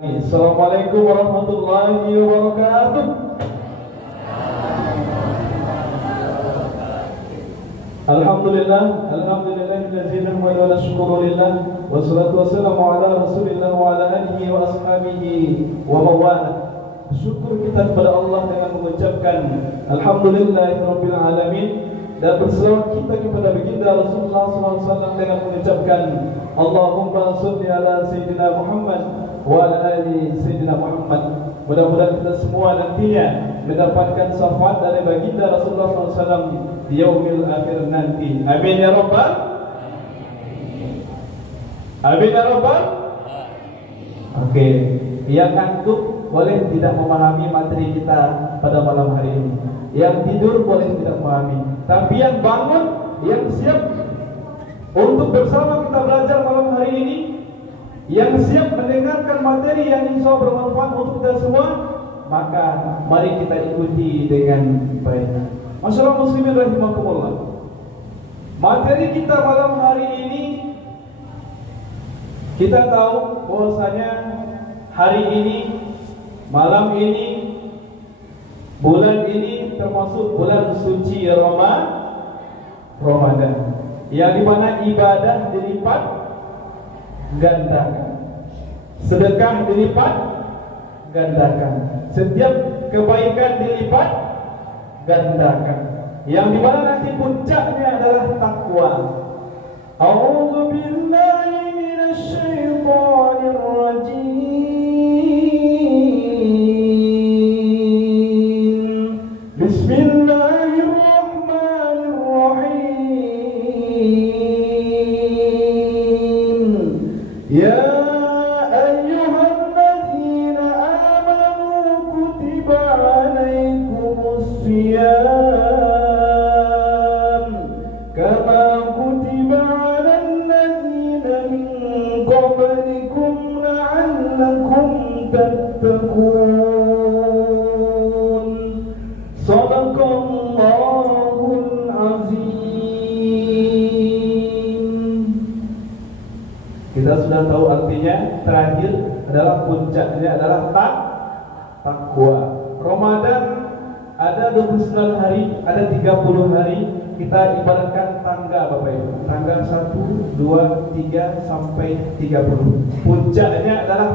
Assalamualaikum warahmatullahi wabarakatuh. Alhamdulillah jazilan wa la syukurillah wassalatu wassalamu ala Rasulillah wa ala alihi wa ashabihi wa mawala. Syukur kita kepada Allah dengan mengucapkan alhamdulillahirabbil alamin, dan berselawat kita kepada baginda Rasulullah SAW dengan mengucapkan Allahumma sholli ala sayyidina Muhammad wa ala ali sayyidina Muhammad. Mudah-mudahan kita semua nantinya mendapatkan syafaat dari baginda Rasulullah SAW di yaumil akhir nanti. Amin ya rabbal. Amin ya rabbal. Oke, yang ngantuk boleh tidak memahami materi kita pada malam hari ini. Yang tidur boleh tidak memahami. Tapi yang bangun, yang siap untuk bersama kita belajar malam hari ini, yang siap mendengarkan materi yang insya Allah bermanfaat untuk kita semua, maka mari kita ikuti dengan baik. Masyaallah muslimin rahimakumullah. Materi kita malam hari ini, kita tahu bahwasanya hari ini, malam ini, bulan ini termasuk bulan suci Ramadan, yang dimana ibadah dilipat gandakan, sedekah dilipat gandakan, setiap kebaikan dilipat gandakan, yang dimana nanti puncaknya adalah takwa. A'udzu billahi minasy syaithanir rajim. Bismillahirrahmanirrahim. Ya ayyuhalladzina amanu kutiba 'alaikumus shiyam kama kutiba 'alal ladzina min qablikum la'allakum tattaqun. Shadaqallahul azim. Kita sudah tahu artinya, terakhir adalah puncaknya adalah takwa. Ramadan ada 29 hari, ada 30 hari. Kita ibaratkan tangga Bapak Ibu. Tangga 1, 2, 3 sampai 30. Puncaknya adalah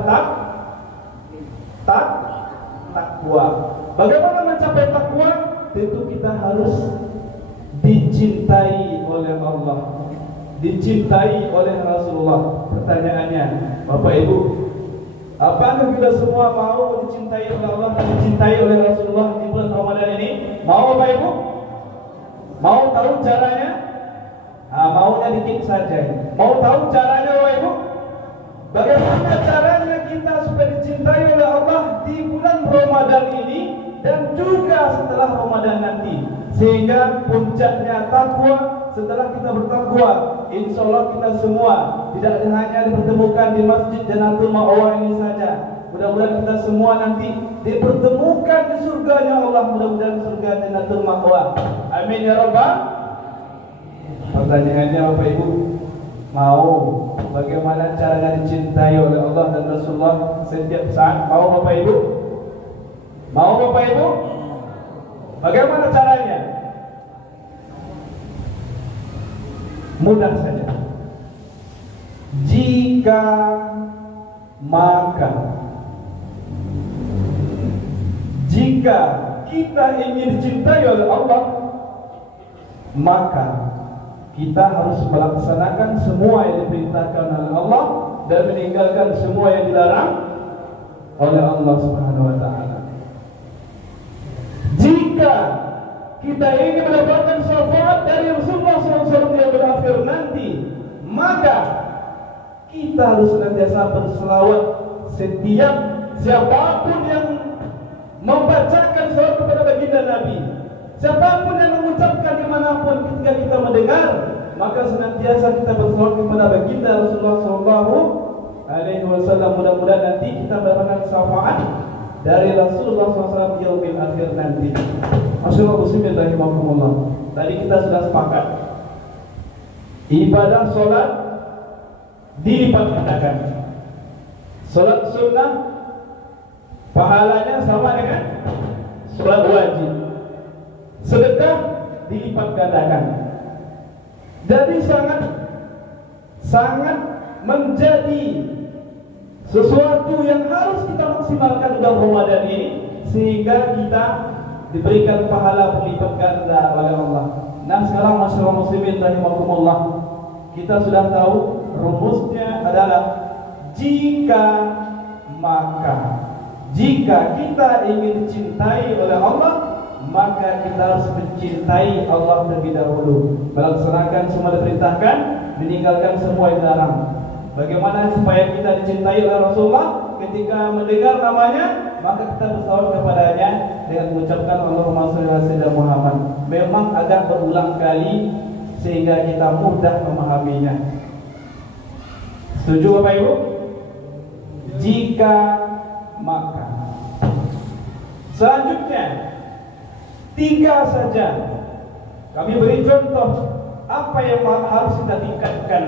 takwa. Bagaimana mencapai takwa? Tentu kita harus dicintai oleh Allah, dicintai oleh Rasulullah. Pertanyaannya, Bapak Ibu, apakah kita semua mau dicintai oleh Allah dan dicintai oleh Rasulullah di bulan Ramadan ini? Mau Bapak Ibu? Mau tahu caranya? Maunya dikit saja. Mau tahu caranya Bapak Ibu? Bagaimana caranya kita supaya dicintai oleh Allah di bulan Ramadan ini dan juga setelah Ramadan nanti, sehingga puncaknya takwa. Setelah kita bertakwa, insya Allah kita semua tidak hanya dipertemukan di Masjid Jannatul Ma'wa ini saja. Mudah-mudahan kita semua nanti dipertemukan di surganya Allah. Mudah-mudahan surga Jannatul Ma'wa. Amin ya rabbal. Pertanyaannya Bapak Ibu, mau bagaimana caranya dicintai oleh Allah dan Rasulullah setiap saat? Mau Bapak Ibu? Mau Bapak Ibu? Bagaimana caranya? Mudah saja. Jika kita ingin dicintai oleh Allah, maka kita harus melaksanakan semua yang diperintahkan oleh Allah dan meninggalkan semua yang dilarang oleh Allah Subhanahu wa taala. Jika kita ingin mendapatkan syafaat dari Rasulullah SAW yang berakhir nanti, maka kita harus senantiasa berselawat. Setiap siapapun yang membacakan selawat kepada baginda Nabi, siapapun yang mengucapkan dimanapun ketika kita mendengar, maka senantiasa kita berselawat kepada baginda Rasulullah SAW. Mudah-mudahan nanti kita mendapatkan syafaat dari Rasulullah SAW di yaumil akhir nanti. Masyaallah muslimin rahimakumullah. Tadi kita sudah sepakat, ibadah sholat dilipat gandakan. Salat sunnah pahalanya sama dengan salat wajib. Sedekah dilipat gandakan. Jadi sangat menjadi sesuatu yang harus kita maksimalkan dalam Ramadan ini, sehingga kita diberikan pahala berlipat ganda oleh Allah. Nah, sekarang masyarakat muslimin rahimakumullah, kita sudah tahu rumusnya adalah jika maka. Jika kita ingin dicintai oleh Allah, maka kita harus mencintai Allah terlebih dahulu, melaksanakan semua yang diperintahkan, meninggalkan semua yang dilarang. Bagaimana supaya kita dicintai oleh Rasulullah? Ketika mendengar namanya, maka kita bersalawat kepadanya dengan mengucapkan Allahumma shalli ala sayyidina Muhammad. Memang agak berulang kali sehingga kita mudah memahaminya. Setuju Bapak Ibu? Jika maka. Selanjutnya, 3 saja. Kami beri contoh apa yang harus kita tingkatkan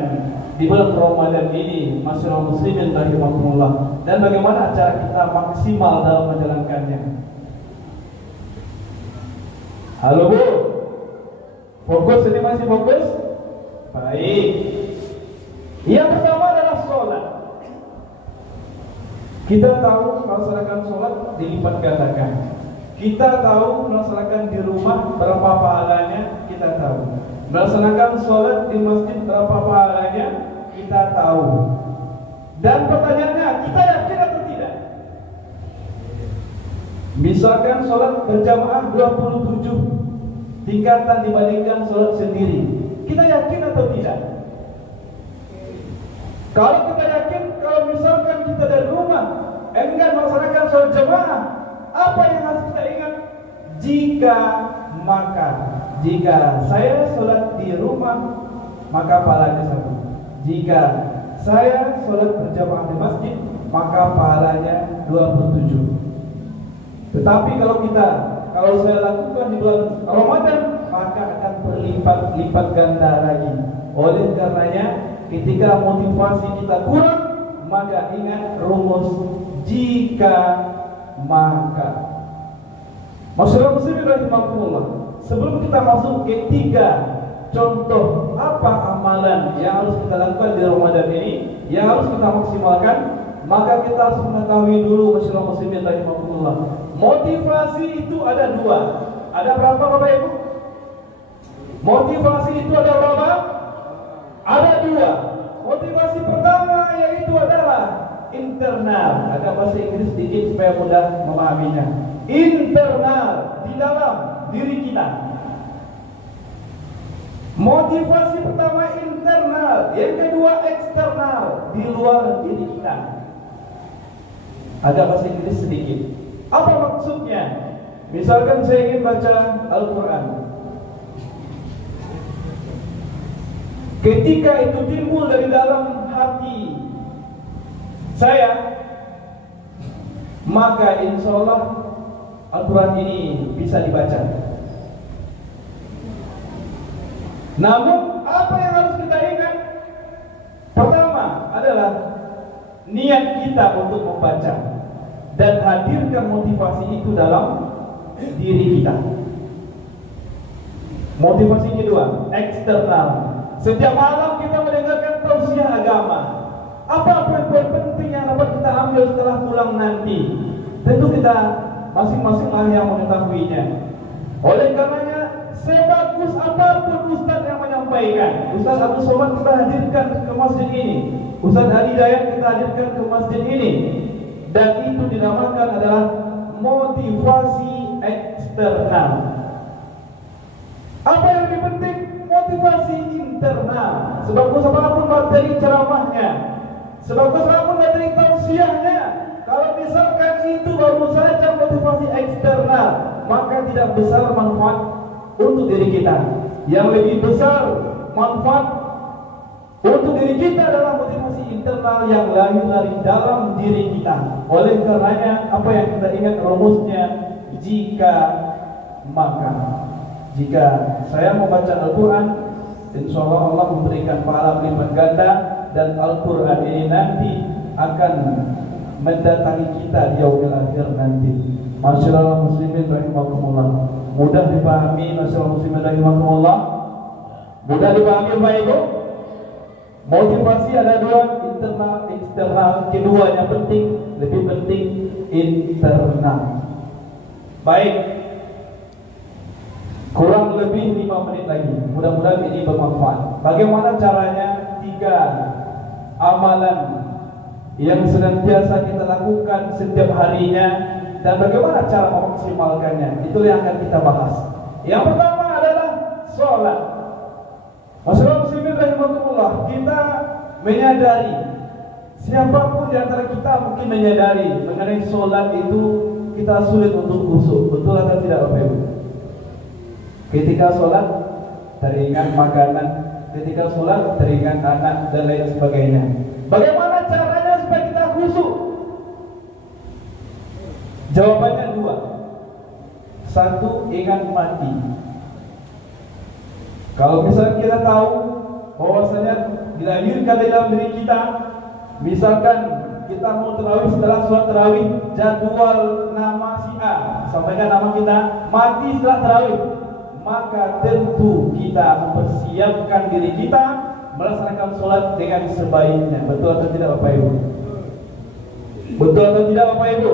di bulan Ramadan ini, masyarakat muslimin rahimakumullah, dan bagaimana cara kita maksimal dalam menjalankannya. Halo Bu, fokus ini masih fokus? Baik. Yang pertama adalah sholat. Kita tahu melaksanakan sholat dilipat gandakan. Kita tahu melaksanakan di rumah berapa pahalanya, kita tahu. Melaksanakan sholat di masjid berapa pahalanya, kita tahu. Dan pertanyaannya, kita yakin atau tidak? Misalkan sholat berjamaah 27 tingkatan dibandingkan sholat sendiri, kita yakin atau tidak? Kalau kita yakin, kalau misalkan kita dari rumah enggan melaksanakan sholat jamaah, apa yang harus kita ingat? Jika maka, jika saya sholat di rumah, maka pahalanya 1. Jika saya sholat berjamaah di masjid, maka pahalanya 27. Tetapi kalau saya lakukan di bulan Ramadan, maka akan berlipat-lipat ganda lagi. Oleh karenanya, ketika motivasi kita kurang, maka ingat rumus jika maka. Masyarakat muslimin rahimakumullah, sebelum kita masuk ke 3 contoh apa amalan yang harus kita lakukan di Ramadan ini, yang harus kita maksimalkan, maka kita harus mengetahui dulu masyarakat muslimin rahimakumullah, motivasi itu ada 2. Ada berapa Bapak Ibu? Motivasi itu ada berapa? Ada 2. Motivasi pertama yaitu adalah internal. Agak bahasa Inggris sedikit supaya mudah memahaminya. Internal, di dalam diri kita. Motivasi pertama internal, yang kedua eksternal, di luar diri kita. Agak bahasa Inggris sedikit. Apa maksudnya? Misalkan saya ingin baca Al-Quran. Ketika itu timbul dari dalam hati saya, maka insya Allah Al-Quran ini bisa dibaca. Namun apa yang harus kita ingat? Pertama adalah niat kita untuk membaca, dan hadirkan motivasi itu dalam diri kita. Motivasi kedua, eksternal. Setiap malam kita mendengarkan tausiah agama. Apa poin-poin penting yang dapat kita ambil setelah pulang nanti? Tentu kita masing-masing lah yang mengetahuinya. Oleh karenanya, sebagus apapun Ustaz yang menyampaikan, Ustaz Abdul Somad kita hadirkan ke masjid ini, Ustaz Ali Dayat kita hadirkan ke masjid ini, dan itu dinamakan adalah motivasi eksternal. Apa yang lebih penting? Motivasi internal. Sebagus apapun materi ceramahnya, sebagus apapun materi tausiahnya, kalau misalkan itu baru saja motivasi eksternal, maka tidak besar manfaat untuk diri kita. Yang lebih besar manfaat untuk diri kita adalah motivasi internal yang lahir dari dalam diri kita. Oleh karenanya, apa yang kita ingat rumusnya? Jika maka. Jika saya membaca Al-Quran, insya Allah Allah memberikan pahala berlipat ganda, dan Al-Quran ini nanti akan mendatangi kita di yaumil akhir nanti. Masyaallah muslimin rahimakumullah. Mudah dipahami masyaallah muslimin rahimakumullah. Mudah dipahami Bapak Ibu. Motivasi ada dua, internal, eksternal. Keduanya penting, lebih penting internal. Baik, kurang lebih 5 menit lagi. Mudah-mudahan ini bermanfaat. Bagaimana caranya? 3 amalan yang senantiasa kita lakukan setiap harinya, dan bagaimana cara memaksimalkannya. Itu yang akan kita bahas. Yang pertama adalah sholat. Masyaallah muslimin rahimakumullah, kita menyadari, siapapun di antara kita mungkin menyadari mengenai sholat itu kita sulit untuk khusyuk. Betul atau tidak Bapak Ibu? Ketika sholat teringat makanan, ketika sholat teringat anak dan lain sebagainya. Bagaimana caranya supaya kita khusyuk? Jawabannya 2. 1, ingat mati. Kalau misalnya kita tahu bahwasanya dilahirkan dalam diri kita, misalkan kita mau tarawih, setelah sholat tarawih jadwal nama si A, sampaikan nama kita, mati setelah tarawih, maka tentu kita mempersiapkan diri kita melaksanakan sholat dengan sebaiknya. Betul atau tidak Bapak Ibu? Betul atau tidak Bapak Ibu?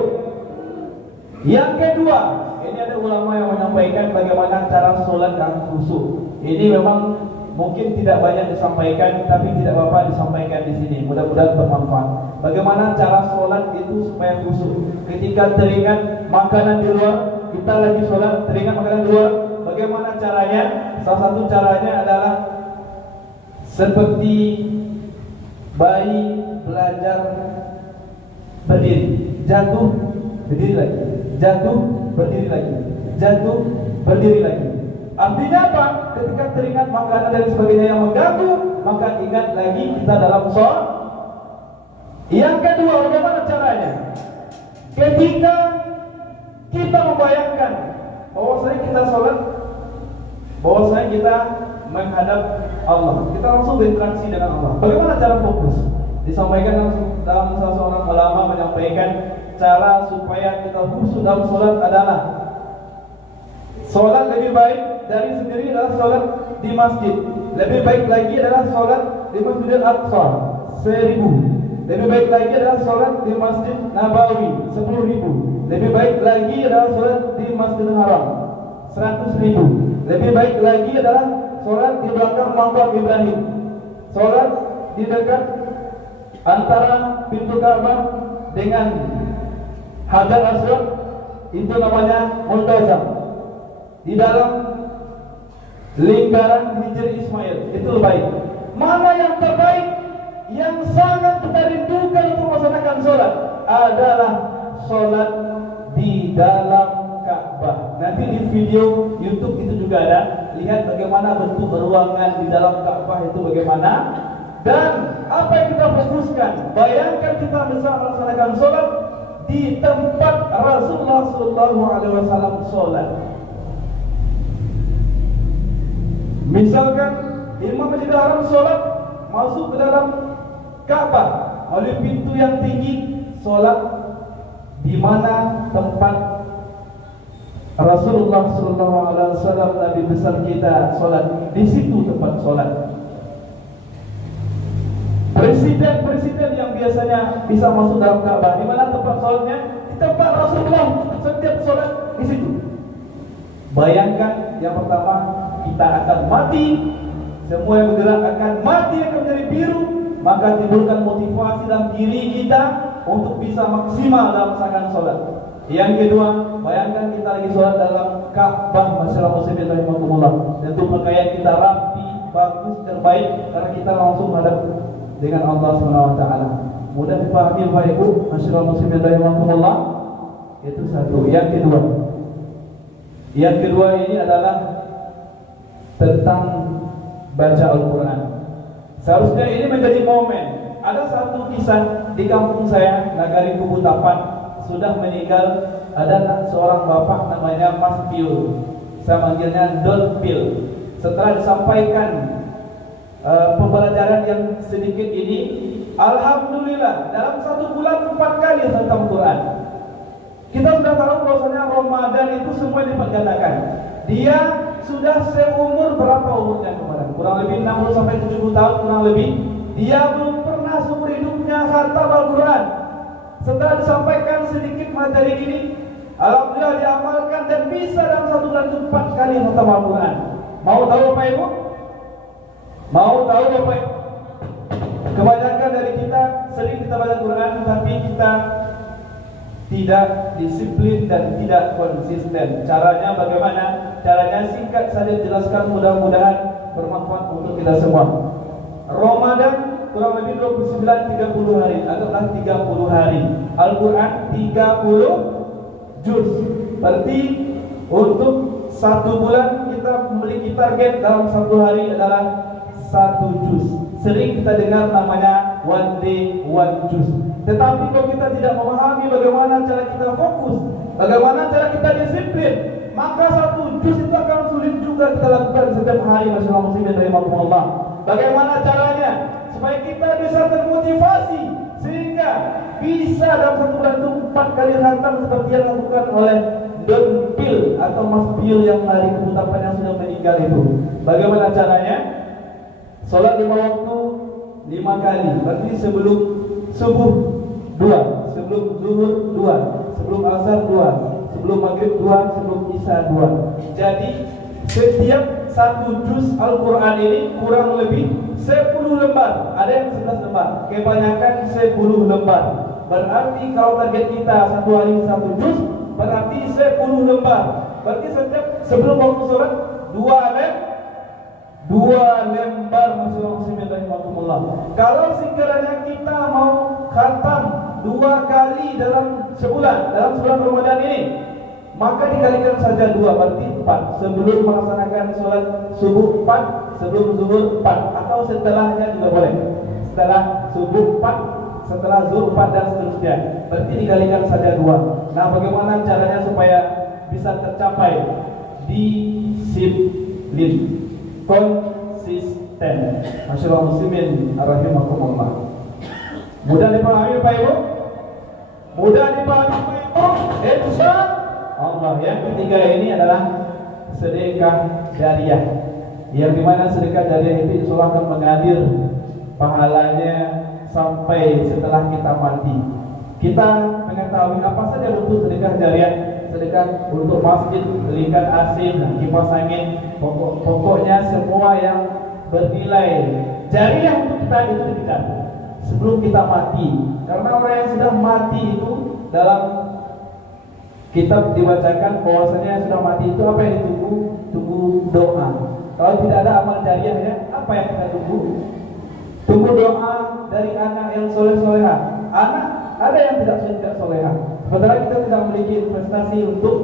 Yang kedua, ini ada ulama yang menyampaikan bagaimana cara sholat yang khusyuk. Ini memang mungkin tidak banyak disampaikan, tapi tidak apa-apa disampaikan di sini. Mudah-mudahan bermanfaat. Bagaimana cara sholat itu supaya khusyuk? Ketika teringat makanan di luar, kita lagi sholat teringat makanan di luar, bagaimana caranya? Salah satu caranya adalah seperti bayi belajar berdiri, jatuh, berdiri lagi, jatuh, berdiri lagi, jatuh, berdiri lagi. Artinya apa? Ketika teringat makanan dan sebagainya yang mengganggu, maka ingat lagi kita dalam sholat. Yang kedua, bagaimana caranya? Ketika kita membayangkan bahwasanya kita sholat, bahwasanya kita menghadap Allah, kita langsung berinteraksi dengan Allah. Bagaimana cara fokus? Disampaikan langsung dalam salah seorang ulama menyampaikan cara supaya kita khusyuk dalam sholat adalah sholat lebih baik dari sendiri adalah sholat di masjid. Lebih baik lagi adalah sholat di Masjidil Aqsa 1000. Lebih baik lagi adalah sholat di Masjid Nabawi 10.000. Lebih baik lagi adalah sholat di Masjidil Haram 100.000. Lebih baik lagi adalah sholat di belakang makam Ibrahim, sholat di dekat antara pintu Ka'bah dengan Hajar Aswad, itu namanya multazam. Di dalam lingkaran Hijri Ismail, itu baik. Mana yang terbaik, yang sangat kita rindukan untuk melaksanakan sholat adalah sholat di dalam Ka'bah. Nanti di video YouTube itu juga ada, lihat bagaimana bentuk ruangan di dalam Ka'bah itu bagaimana, dan apa yang kita fokuskan. Bayangkan kita bisa melaksanakan sholat di tempat Rasulullah SAW sholat. Misalkan Imam Masjidil Haram sholat masuk ke dalam Ka'bah melalui pintu yang tinggi, sholat di mana tempat Rasulullah SAW Nabi besar kita sholat, di situ tempat sholat. Presiden-presiden yang biasanya bisa masuk dalam Ka'bah, di mana tempat sholatnya? Di tempat Rasulullah setiap sholat di situ. Bayangkan, yang pertama kita akan mati, semua yang bergerak akan mati, akan menjadi biru. Maka timbulkan motivasi dalam diri kita untuk bisa maksimal dalam melaksanakan sholat. Yang kedua, bayangkan kita lagi sholat dalam Ka'bah, masyaallah muslimin rahimakumullah. Tentu pakaian kita rapi, bagus, terbaik, karena kita langsung menghadap dengan Allah SWT. Mudah dipahami Bapak Ibu, masyaallah muslimin rahimakumullah. Itu satu. Yang kedua ini adalah tentang baca Al-Quran. Seharusnya ini menjadi momen. Ada satu kisah di kampung saya, Nagari Kubutapan, sudah meninggal. Ada seorang bapak namanya Mas Pil, saya manggilnya Don Pil. Setelah disampaikan pembelajaran yang sedikit ini, alhamdulillah dalam satu bulan 4 kali khatam Quran. Kita sudah tahu bahwasanya Ramadan itu semua diperkatakan. Dia sudah seumur berapa umurnya kemarin? Kurang lebih 60 sampai 70 tahun kurang lebih. Dia belum pernah seumur hidupnya khatam Al-Quran. Setelah disampaikan sedikit materi ini, alhamdulillah diamalkan dan bisa dalam satu bulan itu 4 kali khatam Al-Quran. Mau tahu Bapak Ibu? Mau tahu Bapak Ibu? Kebanyakan dari kita sering kita baca Quran, tapi kita tidak disiplin dan tidak konsisten. Caranya bagaimana? Caranya singkat saja jelaskan, mudah-mudahan bermanfaat untuk kita semua. Ramadan kurang lebih 29-30 hari, anggaplah 30 hari. Al-Quran 30 juz. Berarti untuk satu bulan kita memiliki target dalam satu hari adalah 1 juz. Sering kita dengar namanya one day one juz. Tetapi kalau kita tidak memahami bagaimana cara kita fokus, bagaimana cara kita disiplin, maka 1 juz itu akan sulit juga kita lakukan setiap hari. Masyaallah muslimin rahimakumullah. Bagaimana caranya supaya kita bisa termotivasi sehingga bisa dalam satu bulan itu 4 kali khatam seperti yang dilakukan oleh Don Pil atau Mas Pil yang lari kemutapan yang sudah meninggal itu. Bagaimana caranya? Salat 5 waktu 5 kali. Berarti sebelum subuh 2, sebelum zuhur 2, sebelum asar 2, sebelum maghrib 2, sebelum isya 2. Jadi setiap 1 juz Al-Quran ini kurang lebih 10 lembar. Ada yang 11 lembar, kebanyakan 10 lembar. Berarti kalau target kita satu hari 1 juz, berarti 10 lembar. Berarti setiap sebelum waktu sholat 2 lembar. Muslimin rahimakumullah. Kalau sekiranya kita mau khatam 2 kali dalam sebulan Ramadan ini, maka dikalikan saja 2, berarti 4. Sebelum melaksanakan sholat subuh 4, sebelum zuhur 4, atau setelahnya juga boleh. Setelah subuh 4, setelah zuhur 4 dan seterusnya. Berarti dikalikan saja 2. Nah, bagaimana caranya supaya bisa tercapai? Disiplin, konsisten. Masyaallah muslimin rahimakumullah. Mudah dipahami Pak Ibu? Mudah dipahami Pak Ibu? Insya Allah. Yang ketiga ini adalah sedekah jariah, yang dimana sedekah jariah itu insya Allah akan mengalir pahalanya sampai setelah kita mati. Kita mengetahui apa saja bentuk sedekah jariah. Sedekah untuk masjid, belikan AC, kipas angin, pokoknya semua yang bernilai jariah untuk kita itu dikejar sebelum kita mati. Karena orang yang sudah mati itu dalam kitab dibacakan bahwasanya sudah mati itu apa yang ditunggu? Tunggu doa. Kalau tidak ada amal jariah, ya apa yang kita tunggu? Tunggu doa dari anak yang soleh-soleha. Anak ada yang tidak soleha. Sementara kita tidak memiliki investasi untuk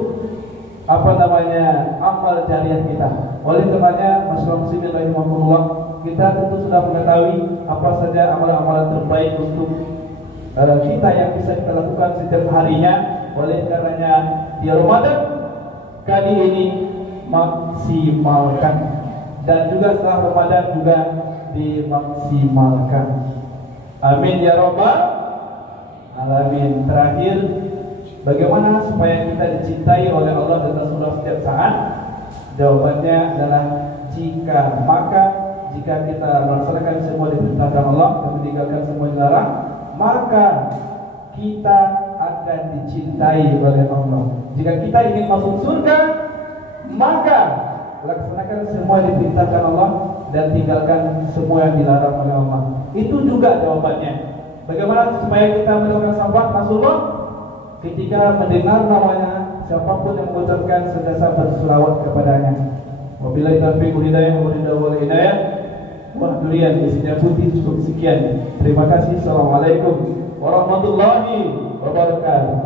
amal jariah kita. Oleh karenanya, masyaallah muslimin rahimahumullah, kita tentu sudah mengetahui apa saja amalan-amalan terbaik untuk kita yang bisa kita lakukan setiap harinya. Oleh karenanya di Ramadan kali ini maksimalkan, dan juga setelah Ramadan juga dimaksimalkan. Amin ya rabbal alamin. Terakhir, bagaimana supaya kita dicintai oleh Allah dan Rasulullah setiap saat? Jawabannya adalah jika. Maka jika kita melaksanakan semua diperintahkan Allah dan meninggalkan semua dilarang, maka kita akan dicintai oleh Allah. Jika kita ingin masuk surga, maka laksanakan semua diperintahkan Allah dan tinggalkan semua yang dilarang oleh Allah. Itu juga jawabannya. Bagaimana supaya kita mendapatkan syafaat Rasulullah? Ketika mendengar namanya, siapapun yang mengucapkan senantiasa berselawat kepadanya. Wabillahi taufiq wal hidayah wal hidayah. Wah, durian isinya putih, cukup sekian. Terima kasih. Assalamualaikum warahmatullahi wabarakatuh.